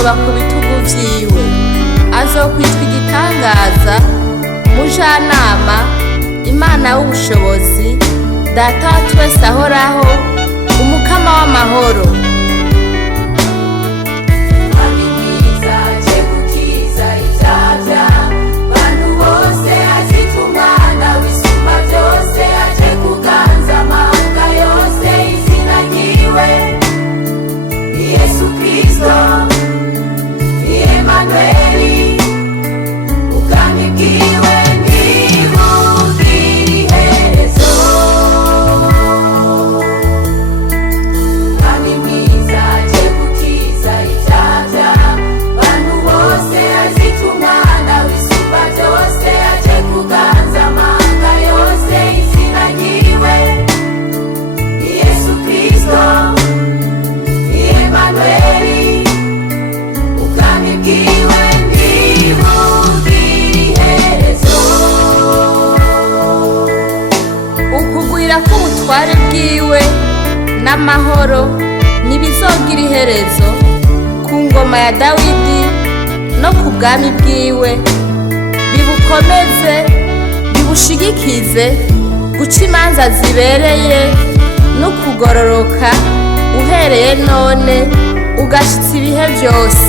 azoba ku bitugu vyiwe. Azokwitwa igitangaza, Mujanama, Imana w'ubushobozi, Data wa twese ahoraho, Umukama w'amahoro. K'ubutware bwiwe n'amahoro ntibizogira iherezo ku ngoma ya Dawidi no ku bwami bwiwe, bibukomeze bibushigikize guca imanza zibereye no kugororoka uhereye none ugashitsa ibihe byose.